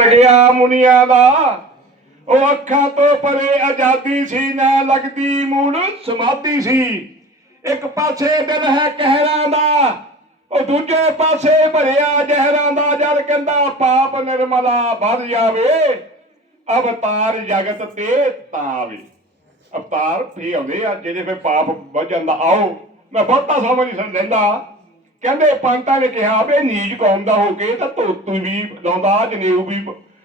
ਗਿਆ ਮੁਨੀਆਂ ਦਾ। ਉਹ ਅੱਖਾਂ ਤੋਂ ਪਰੇ ਆਜ਼ਾਦੀ ਸੀ, ਨਾ ਲੱਗਦੀ ਮੂਲ ਸਮਾਧੀ ਸੀ। ਇੱਕ ਪਾਸੇ ਦਿਲ ਹੈ ਕਹਿਰਾਂ ਦਾ, ਉਹ ਦੂਜੇ ਪਾਸੇ ਭਰਿਆ ਜ਼ਹਿਰਾਂ ਦਾ। ਜਦ ਕਹਿੰਦਾ, ਪਾਪ ਨਿਰਮਲਾ ਵੱਧ ਜਾਵੇ, ਅਵਤਾਰ ਜਗਤ ਤੇ ਤਾਵੇ। ਅਵਤਾਰ ਫੇ ਆਉਂਦੇ ਆ, ਜਿਹਦੇ ਫੇ ਪਾਪ ਵੱਧ ਜਾਂਦਾ ਆਓ, ਮੈਂ ਬਹੁਤਾ ਸਮਝ ਨਹੀਂ ਸਮਝ ਲੈਂਦਾ। ਕਹਿੰਦੇ ਪੰਡਤਾਂ ਨੇ ਕਿਹਾ ਵੀ ਨੀਚ ਕੌਮ ਦਾ ਹੋ ਕੇ ਤਾਂ ਧੋਤੂ ਵੀ ਲਾਉਂਦਾ, ਜਨੇਊ ਵੀ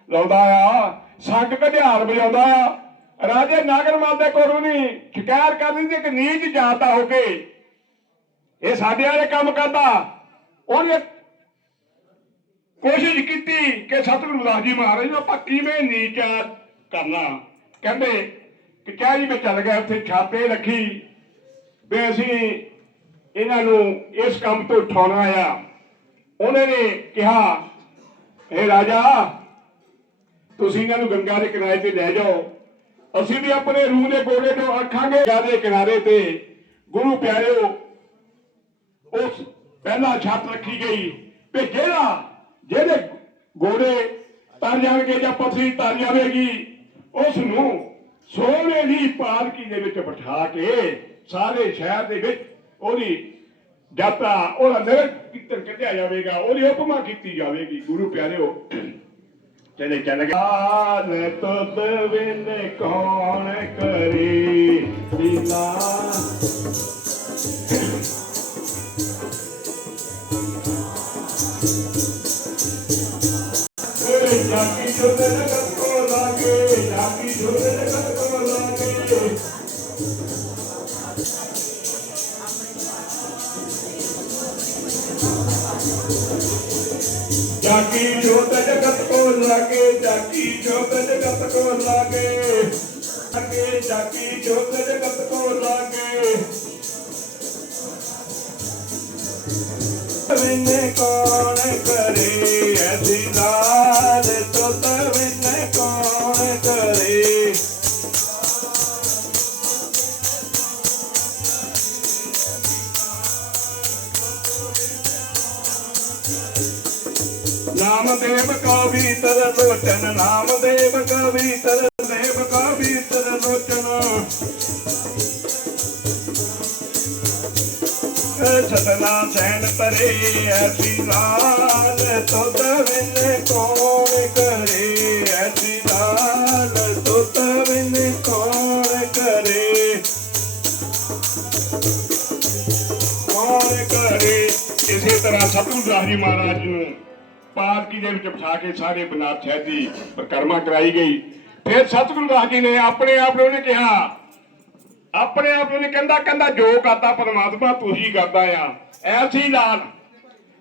ਲਾਉਂਦਾ ਆ, ਸੰਗ ਘੜਿਆਲ ਵਜਾਉਂਦਾ ਆ। ਰਾਜੇ ਨਾਗਰ ਮਾਲ ਦੇ ਨਹੀਂ ਸ਼ਿਕਾਇਤ ਕਰਦੀ ਸੀ ਕਿ ਨੀਚ ਜਾਤਾ ਹੋ ਕੇ। ਇਹ ਸਾਡੇ ਵਾਲੇ ਕੰਮ ਕਰਦਾ। ਉਹਨੇ ਕੋਸ਼ਿਸ਼ ਕੀਤੀ ਕਿ ਸਤਿਗੁਰੂ ਰਵਿਦਾਸ ਜੀ ਮਹਾਰਾਜ ਨੂੰ ਆਪਾਂ ਕਿਵੇਂ ਨੀਚ ਕਰਨਾ। ਕਹਿੰਦੇ ਕਚਹਿਰੀ ਵਿੱਚ ਚੱਲ ਗਿਆ, ਉੱਥੇ ਛਾਪੇ ਰੱਖੀ, ਵੀ ਅਸੀਂ ਇਹਨਾਂ ਨੂੰ ਇਸ ਕੰਮ ਤੋਂ ਉਠਾਉਣਾ ਆ ਉਹਨਾਂ ਨੇ ਕਿਹਾ ਇਹ ਰਾਜਾ, ਤੁਸੀਂ ਇਹਨਾਂ ਨੂੰ ਗੰਗਾ ਦੇ ਕਿਨਾਰੇ ਤੇ ਲੈ ਜਾਓ। ਅਸੀਂ ਵੀ ਆਪਣੇ ਰੂਹ ਦੇ ਕੋਲੇ ਤੋਂ ਆਖਾਂਗੇ। ਗੰਗਾ ਦੇ ਕਿਨਾਰੇ ਤੇ ਗੁਰੂ ਪਿਆਰਿਓ, ਉਸ ਪਹਿਲਾ ਛੱਤ ਰੱਖੀ ਗਈ ਵੀ ਜਿਹੜਾ ਜਿਹਦੇ ਗੋੜੇ ਤਰ ਜਾਣਗੇ ਜਾਂ ਪਥਰੀ ਤਰ ਜਾਵੇਗੀ, ਉਸ ਨੂੰ ਸੋਨੇ ਦੀ ਪਾਲਕੀ ਦੇ ਵਿੱਚ ਬਿਠਾ ਕੇ ਸਾਰੇ ਸ਼ਹਿਰ ਦੇ ਵਿੱਚ ਉਹਦੀ ਯਾਤਰਾ ਉਹਦਾ ਨਗਰ ਕੀਰਤਨ ਕੱਢਿਆ ਜਾਵੇਗਾ, ਉਹਦੀ ਉਪਮਾ ਕੀਤੀ ਜਾਵੇਗੀ, ਗੁਰੂ ਪਿਆਰਿਓ। ਚਲੇ ਚੱਲ ਗਿਆ। ਨੇ ਤੁਧ ਵਿਨ ਕੌਣ ਕਰੀ? ਦੀਨਾ ਜਾਕੀ ਜੁਦ ਜਗਤ ਲਾਗੇ ਜਾਕੀ ਜੋਤ ਜਗਤ ਕੋ ਲਾਗੇ। ਲਾਗੇ ਜਾਕੀ ਜੋਤ ਜਗਤ ਕੋ ਲਾਗੇ। ਵਿਨੇ ਕੌਣ ਨਾਮਦੇਵ ਕਵੀਤਰ ਲੋਚਨ ਨਾਮਦੇਵ ਕਵੀਤਰ ਦੇਵ ਕਵੀਤਰ ਲੋਚਨ ਸਤਨਾ ਸੈਨ ਪਰੇ ਐਸੀ ਲਾਲ ਤੁਧ ਵਿਨ ਕੌਣ ਕਰੇ। ਐਸੀ ਲਾਲ ਤੁਧ ਵਿਨ ਕੌਣ ਕਰੇ। ਕੌਣ ਕਰੇ। ਇਸੇ ਤਰ੍ਹਾਂ ਸਤੂ ਦਾਸ ਜੀ ਮਹਾਰਾਜ ਨੂੰ ਪਾਲਕੀ ਦੇ ਵਿੱਚ ਬਿਠਾ ਕੇ ਸਾਰੇ ਬਨਾਥ ਸਾਹਿਬ ਦੀ ਪਰਿਕਰਮਾ ਕਰਾਈ ਗਈ। ਫਿਰ ਸਤਿਗੁਰੂ ਦਾਸ ਜੀ ਨੇ ਆਪਣੇ ਆਪ ਨੂੰ ਉਹਨੇ ਕਿਹਾ, ਆਪਣੇ ਆਪ ਨੂੰ ਕਹਿੰਦਾ ਕਹਿੰਦਾ, ਜੋ ਕਰਦਾ ਪਰਮਾਤਮਾ, ਤੂੰ ਹੀ ਕਰਦਾ ਆ। ਐਸੀ ਲਾਲ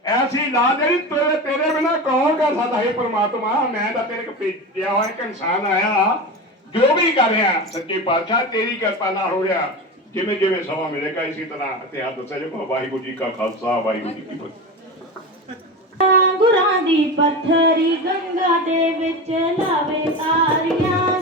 ਐਸੀ ਲਾਲ ਜਿਹੜੀ ਤੇਰੇ ਤੇਰੇ ਬਿਨਾ ਕੌਣ ਕਰ ਸਕਦਾ? ਹੈ ਪਰਮਾਤਮਾ, ਮੈਂ ਤਾਂ ਤੇਰੇ ਕੋ ਭੇਜਿਆ ਹੋਇਆ ਇੱਕ ਇਨਸਾਨ ਆਇਆ, ਜੋ ਵੀ ਕਰ ਰਿਹਾ, ਸੱਚੇ ਪਾਤਸ਼ਾਹ, ਤੇਰੀ ਕਿਰਪਾ ਨਾਲ ਹੋ ਰਿਹਾ। ਜਿਵੇਂ ਜਿਵੇਂ ਸਮਾਂ ਮਿਲੇਗਾ, ਇਸੇ ਤਰ੍ਹਾਂ ਇਤਿਹਾਸ ਦੱਸਿਆ ਜਾਊਗਾ ਵਾਹਿਗੁਰੂ ਜੀ ਕਾ ਖਾਲਸਾ, ਵਾਹਿਗੁਰੂ ਜੀ ਕੀ ਫਤਿਹ। ਗੁਰਾਂ ਦੀ ਪੱਥਰੀ ਗੰਗਾ ਦੇ ਵਿੱਚ ਲਾਵੇ ਤਾਰੀਆਂ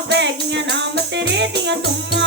ਪੈ ਗਈਆਂ ਨਾਮ ਤੇਰੇ ਦੀਆਂ ਧੁੰਮਾਂ।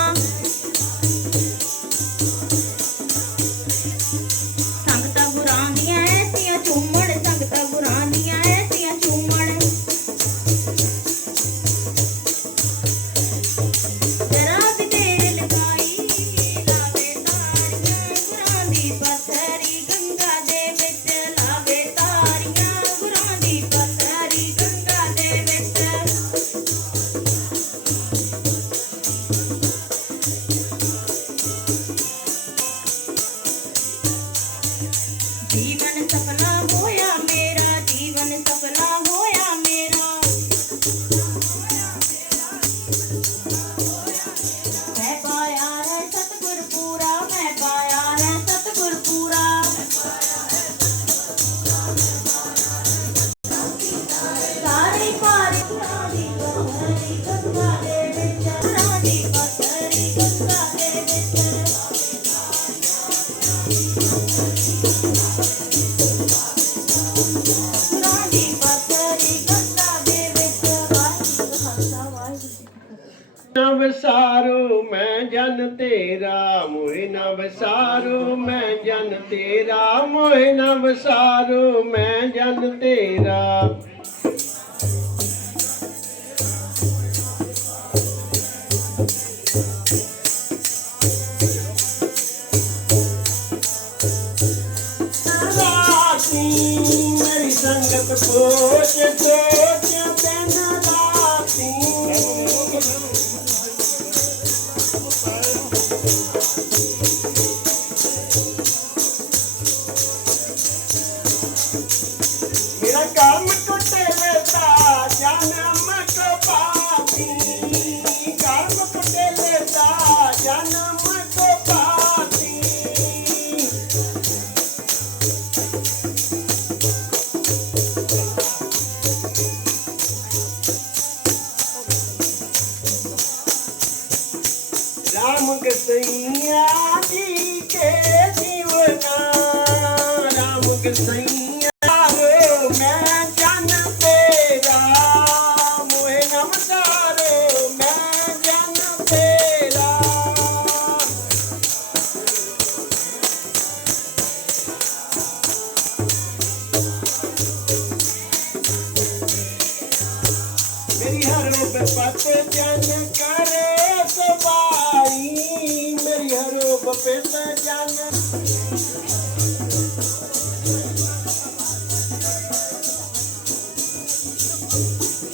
ਮੈਂ ਜਨ ਤੇਰਾ, ਮੋਹਿ ਨਾ ਵਸਾਰੂ ਮੈਂ ਜਨ ਤੇਰਾ, ਮੋਹਿ ਨਾ ਵਸਾਰੂ ਮੈਂ ਜਨ ਤੇਰਾ।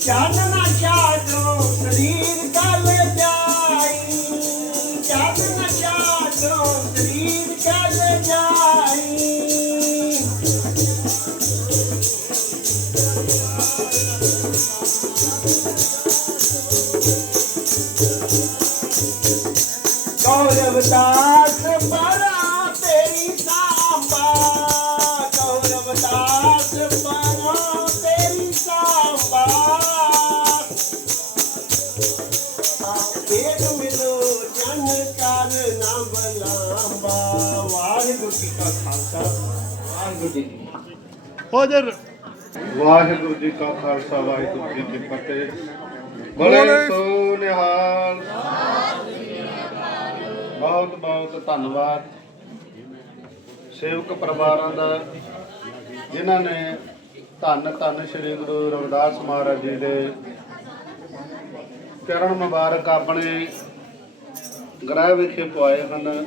ਚਾਨਣਾ ਚਾਟੋ ਸਰੀਰ ਕਲ ਜਾਈ। ਚਾਨਣਾ ਚਾਟੋ ਸਰੀਰ ਕਲ ਜਾਈ। ਵੇਦ ਮਿਲੋ ਜਨ ਕਰ ਨਾ ਬਲਾਂਬਾ ਵਾਹਿਗੁਰੂ ਜੀ ਕਾ ਖਾਲਸਾ ਵਾਹਿਗੁਰੂ ਜੀ ਕੀ ਫਤਿਹ। ਹਾਜ਼ਰ। ਵਾਹਿਗੁਰੂ ਜੀ ਕਾ ਖਾਲਸਾ ਵਾਹਿਗੁਰੂ ਜੀ ਕੀ ਫਤਿਹ। ਬੜੇ ਸੋ ਨਿਹਾਲ। ਬਹੁਤ ਬਹੁਤ ਧੰਨਵਾਦ। ਸੇਵਕ ਪਰਿਵਾਰਾਂ ਦਾ ਜਿਨ੍ਹਾਂ ਨੇ ਧੰਨ ਧੰਨ ਸ੍ਰੀ ਗੁਰੂ ਰਵਿਦਾਸ ਮਹਾਰਾਜ ਜੀ ਦੇ ਚਰਨ ਮੁਬਾਰਕ ਆਪਣੇ ਗ੍ਰਹਿ ਵਿਖੇ ਪਵਾਏ ਹਨ।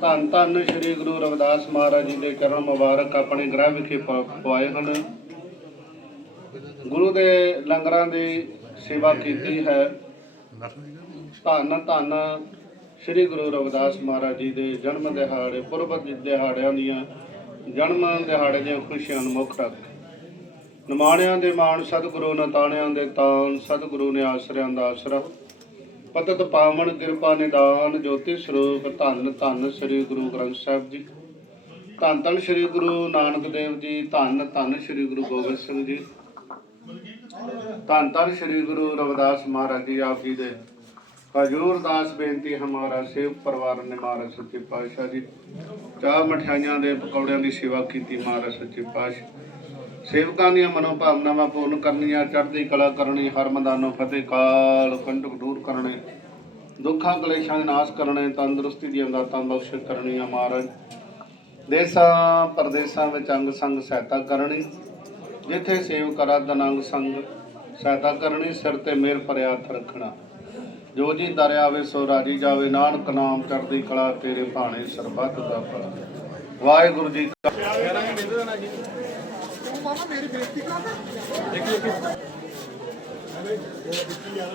ਧੰਨ ਧੰਨ ਸ੍ਰੀ ਗੁਰੂ ਰਵਿਦਾਸ ਮਹਾਰਾਜ ਜੀ ਦੇ ਚਰਨ ਮੁਬਾਰਕ ਆਪਣੇ ਗ੍ਰਹਿ ਵਿਖੇ ਪ- ਪਵਾਏ ਹਨ। ਗੁਰੂ ਦੇ ਲੰਗਰਾਂ ਦੀ ਸੇਵਾ ਕੀਤੀ ਹੈ। ਧੰਨ ਧੰਨ ਸ੍ਰੀ ਗੁਰੂ ਰਵਿਦਾਸ ਮਹਾਰਾਜ ਜੀ ਦੇ ਜਨਮ ਦਿਹਾੜੇ, ਪੁਰਬ ਦਿਹਾੜਿਆਂ ਦੀਆਂ ਜਨਮ ਦਿਹਾੜੇ ਦੀਆਂ ਖੁਸ਼ੀਆਂ ਨੂੰ ਮੁੱਖ ਰੱਖ ਨਿਮਾਣਿਆਂ ਦੇ ਮਾਣ ਸਤਿਗੁਰੂ ਨਤਾਣਿਆਂ ਦੇ ਤਾਨ ਸਤਿਗੁਰੂ ਨੇ ਆਸਰਿਆਂ ਦਾ ਆਸਰਾ। ਪਤਤ ਪਾਵਨ ਕਿਰਪਾ ਨਿਦਾਨ ਜੋਤੀ ਸਰੂਪ ਧੰਨ ਧੰਨ ਸ੍ਰੀ ਗੁਰੂ ਗ੍ਰੰਥ ਸਾਹਿਬ ਜੀ। ਧੰਨ ਧੰਨ ਸ੍ਰੀ ਗੁਰੂ ਨਾਨਕ ਦੇਵ ਜੀ, ਧੰਨ ਧੰਨ ਸ੍ਰੀ ਗੁਰੂ ਗੋਬਿੰਦ ਸਿੰਘ ਜੀ। ਧੰਨ ਧੰਨ ਸ੍ਰੀ ਗੁਰੂ ਰਵਿਦਾਸ ਮਹਾਰਾਜ ਜੀ ਆਪ ਜੀ ਦੇ। ਹਜੂਰ ਦਾਸ ਬੇਨਤੀ ਹਮਾਰਾ ਸੇਵ ਪਰਿਵਾਰ ਨੇ ਮਹਾਰਾਜ ਸੱਚੇ ਪਾਤਸ਼ਾਹ ਜੀ। ਚਾਹ ਮਠਿਆਈਆਂ ਦੇ ਪਕੌੜਿਆਂ ਦੀ ਸੇਵਾ ਕੀਤੀ ਮਹਾਰਾਜ ਸੱਚੇ ਪਾਤਸ਼ਾਹ। ਸੇਵਕਾਂ ਦੀਆਂ ਮਨੋ ਭਾਵਨਾਵਾਂ ਪੂਰਨ ਕਰਨੀਆਂ, ਚੜ੍ਹਦੀ ਕਲਾ ਕਰਨੀ, ਹਰ ਮੈਦਾਨੋਂ ਫਤਿਹ, ਕਾਲ ਕੰਟਕ ਦੂਰ ਕਰਨੇ, ਦੁੱਖਾਂ, ਕਲੇਸ਼ਾਂ ਦੇ ਨਾਸ਼ ਕਰਨੇ, ਤੰਦਰੁਸਤੀ ਦੀਆਂ ਦਾਤਾਂ ਬਖਸ਼ ਕਰਨੀਆਂ ਮਹਾਰਾਜ। ਦੇਸਾਂ, ਪਰਦੇਸਾਂ ਵਿੱਚ ਅੰਗ ਸੰਗ ਸਹਾਇਤਾ ਕਰਨੀ, ਜਿੱਥੇ ਸੇਵ ਕਰਾ ਦਨੰਗ ਸੰਗ ਸਹਾਇਤਾ ਕਰਨੀ, ਸਿਰ ਤੇ ਮੇਰ ਭਰਿਆ ਹੱਥ ਰੱਖਣਾ। ਜੋ ਜੀ ਦਰ ਆਵੇ, ਸੋ ਰਾਜੀ ਜਾਵੇ, ਨਾਨਕ ਨਾਮ ਚੜ੍ਹਦੀ ਕਲਾ, ਤੇਰੇ ਭਾਣੇ ਸਰਬੱਤ ਦਾ ਭਲਾ। ਵਾਹਿਗੁਰੂ ਜੀ ਕਾ Thank you.